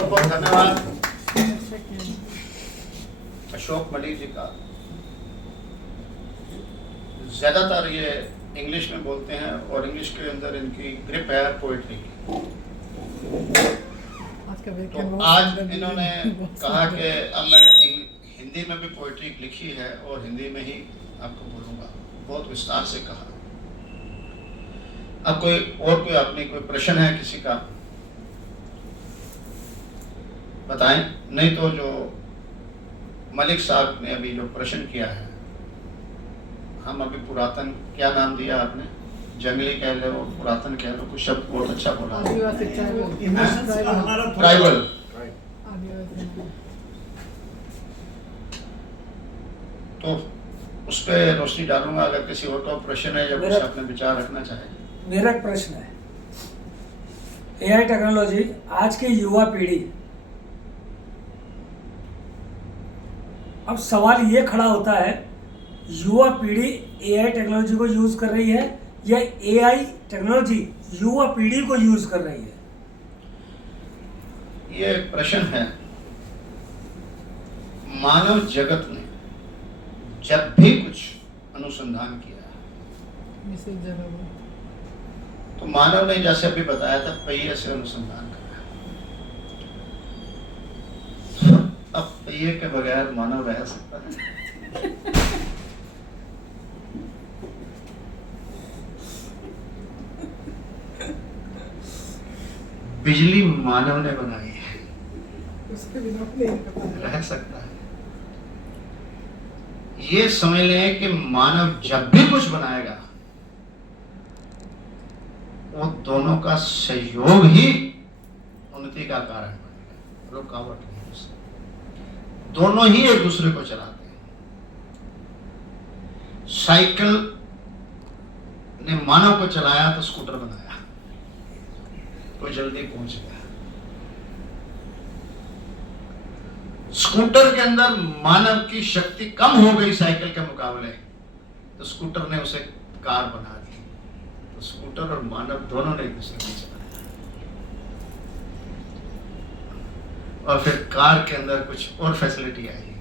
बहुत बहुत धन्यवाद अशोक मलिक जी का। ज़्यादातर ये इंग्लिश में बोलते हैं और इंग्लिश के अंदर इनकी ग्रिप है पोइट्री की। तो आज इन्होंने कहा कि अब मैं हिंदी में भी पोइट्री लिखी है और हिंदी में ही आपको बोलूँगा। बहुत विस्तार से कहा। अब कोई अपनी कोई प्रश्न है किसी का बताएं, नहीं तो जो मलिक साहब ने अभी जो प्रश्न किया है, हम अभी पुरातन, क्या नाम दिया आपने, जंगली कह लो, पुरातन कह लो, कुछ शब्द बहुत अच्छा बोला, ट्राइबल। तो उस पर रोशनी डालूंगा अगर किसी और का प्रश्न है या कुछ अपने विचार रखना चाहे। मेरा एक प्रश्न है, एआई टेक्नोलॉजी आज की युवा पीढ़ी, अब सवाल ये खड़ा होता है, युवा पीढ़ी एआई टेक्नोलॉजी को यूज कर रही है या एआई टेक्नोलॉजी युवा पीढ़ी को यूज कर रही है? ये एक प्रश्न है। मानव जगत ने जब भी कुछ अनुसंधान किया तो मानव ने, जैसे अभी बताया था, पहिए से अनुसंधान करा। अब पहिए के बगैर मानव रह सकता है? बिजली मानव ने बनाई है, उसके बिना रह सकता है? ये समझ लें कि मानव जब भी कुछ बनाएगा वो दोनों का सहयोग ही उन्नति का कारण बनेगा, रुकावट नहीं हो सकती। दोनों ही एक दूसरे को चलाते हैं। साइकिल ने मानव को चलाया तो स्कूटर बनाया, तो जल्दी पहुंच गया। स्कूटर के अंदर मानव की शक्ति कम हो गई साइकिल के मुकाबले, तो स्कूटर ने उसे कार बना दी। तो स्कूटर और मानव दोनों ने एक दूसरे को चलाया। और फिर कार के अंदर कुछ और फैसिलिटी आई,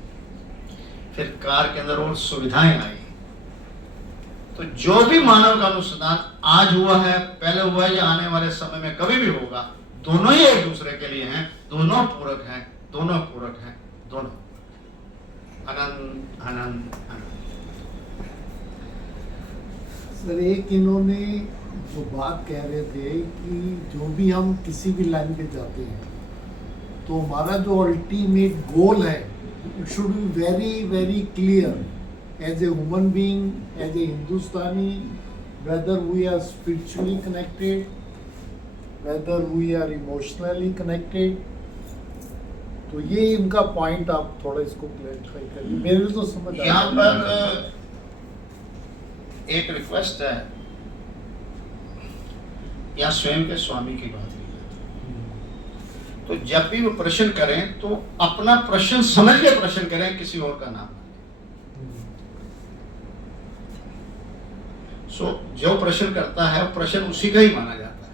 फिर कार के अंदर और सुविधाएं आई। तो जो भी मानव का अनुसंधान आज हुआ है, पहले हुआ है या आने वाले समय में कभी भी होगा, दोनों ही एक दूसरे के लिए हैं, दोनों पूरक हैं, दोनों पूरक हैं, दोनों आनंद आनंद आनंद। सर, एक इन्होंने जो बात कह रहे थे कि जो भी हम किसी भी लाइन पे जाते हैं तो हमारा जो अल्टीमेट गोल है, it should be very very clear as a human being, as a Hindustani, whether we are spiritually connected, whether we are emotionally connected. तो ये इनका पॉइंट, आप थोड़ा इसको क्लैरिफाई करिए। मेरे तो समझ यहाँ पर एक रिक्वेस्ट है, या स्वयं के स्वामी की बात की जाती, तो जब भी वो प्रश्न करें तो अपना प्रश्न समझ के प्रश्न करें, किसी और का नाम। सो जो प्रश्न करता है वो प्रश्न उसी का ही माना जाता है।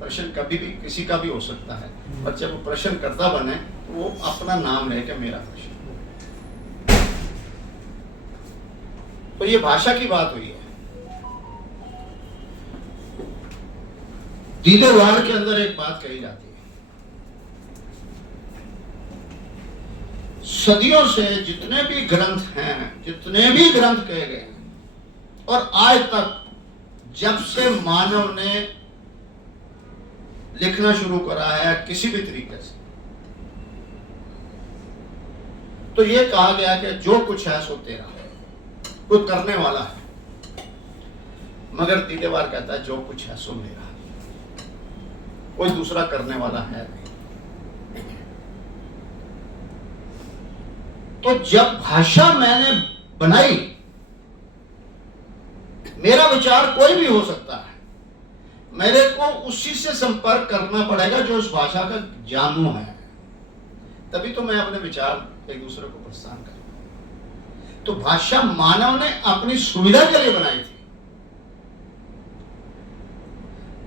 प्रश्न कभी भी किसी का भी हो सकता है, पर जब वो प्रश्नकर्ता बने तो वो अपना नाम लेके मेरा प्रश्न। तो ये भाषा की बात हुई है। दीदेवार के अंदर एक बात कही जाती है, सदियों से जितने भी ग्रंथ हैं, जितने भी ग्रंथ कहे गए हैं, और आज तक जब से मानव ने लिखना शुरू करा है किसी भी तरीके से, तो ये कहा गया कि जो कुछ है सो तेरा है, कोई करने वाला है। मगर दीदेवार कहता है जो कुछ है सो मेरा, कोई दूसरा करने वाला है नहीं। तो जब भाषा मैंने बनाई, मेरा विचार कोई भी हो सकता है, मेरे को उसी से संपर्क करना पड़ेगा जो उस भाषा का जानू है, तभी तो मैं अपने विचार एक दूसरे को प्रस्थान करूं। तो भाषा मानव ने अपनी सुविधा के लिए बनाई थी,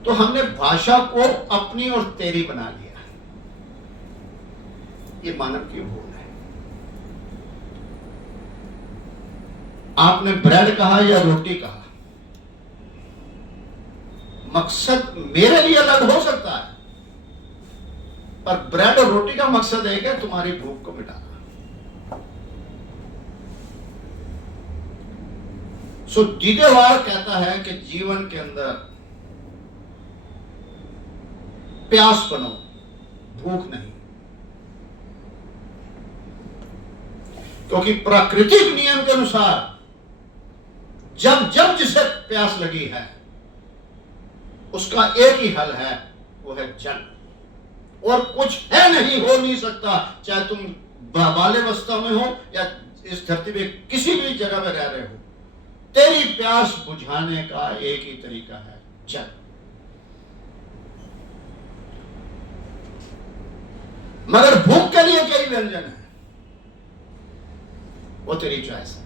तो हमने भाषा को अपनी और तेरी बना लिया। ये मानव की भूल है। आपने ब्रेड कहा या रोटी कहा, मकसद मेरे लिए अलग हो सकता है, पर ब्रेड और रोटी का मकसद एक है, तुम्हारी भूख को मिटाना। सो दीदेवार कहता है कि जीवन के अंदर प्यास बनो, भूख नहीं। क्योंकि प्राकृतिक नियम के अनुसार जब जब जिसे प्यास लगी है उसका एक ही हल है, वो है जल। और कुछ है नहीं, हो नहीं सकता, चाहे तुम बाल्यावस्था में हो या इस धरती पे किसी भी जगह में रह रहे हो, तेरी प्यास बुझाने का एक ही तरीका है, जल। मगर भूख के लिए कई व्यंजन है, वो तेरी चॉइस है।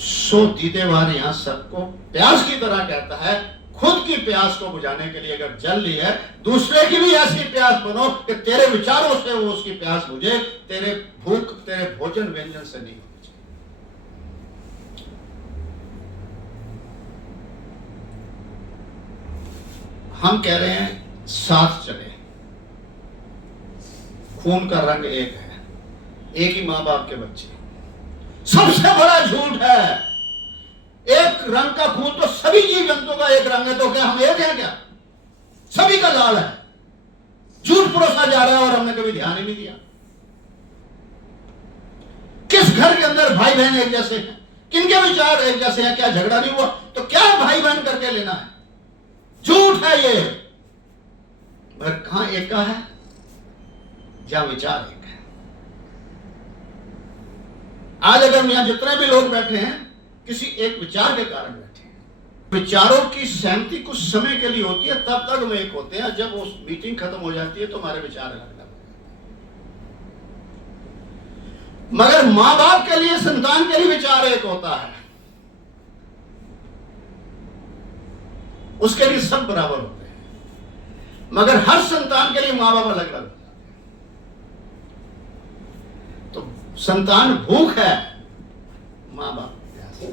सो दीदेवार यहां सबको प्यास की तरह कहता है, खुद की प्यास को बुझाने के लिए अगर जल ली है, दूसरे की भी ऐसी प्यास बनो कि तेरे विचारों से वो उसकी प्यास बुझे, तेरे भूख तेरे भोजन व्यंजन से नहीं होनी चाहिए। हम कह रहे हैं साथ चले, खून का रंग एक है, एक ही मां बाप के बच्चे। सबसे बड़ा झूठ है, एक रंग का खून तो सभी जीव जंतुओं का एक रंग है, तो क्या हम एक हैं क्या? सभी का लाल है। झूठ परोसा जा रहा है और हमने कभी ध्यान ही नहीं दिया। किस घर के अंदर भाई बहन एक जैसे हैं? किनके विचार एक जैसे हैं? क्या झगड़ा नहीं हुआ? तो क्या भाई बहन करके लेना है? झूठ है ये। मगर कहां एक का है? जहां विचार एक है। आज अगर यहां जितने भी लोग बैठे हैं, किसी एक विचार के कारण बैठे हैं। विचारों की सहमति कुछ समय के लिए होती है, तब तक हम एक होते हैं। जब वो मीटिंग खत्म हो जाती है तो हमारे विचार अलग अलग हो जाते हैं। मगर मां बाप के लिए, संतान के लिए विचार एक होता है, उसके लिए सब बराबर होते हैं। मगर हर संतान के लिए मां बाप अलग अलग होते हैं। तो संतान भूख है, मां बाप प्यास है।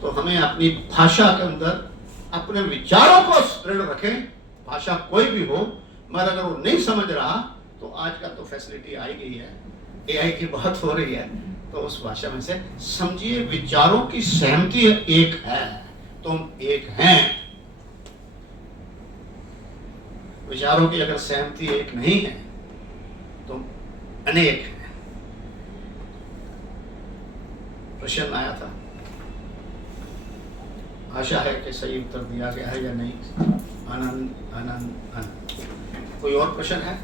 तो हमें अपनी भाषा के अंदर अपने विचारों को दृढ़ रखें, भाषा कोई भी हो। मगर अगर वो नहीं समझ रहा तो आज का तो फैसिलिटी आई गई है, एआई की बात हो रही है, तो उस भाषा में से समझिए। विचारों की सहमति एक है, तुम एक हैं। विचारों की अगर सहमति एक नहीं है तो अनेक है। प्रश्न आया था, आशा है कि सही उत्तर दिया गया है या नहीं। आनंद आनंद आनंद। कोई और प्रश्न है?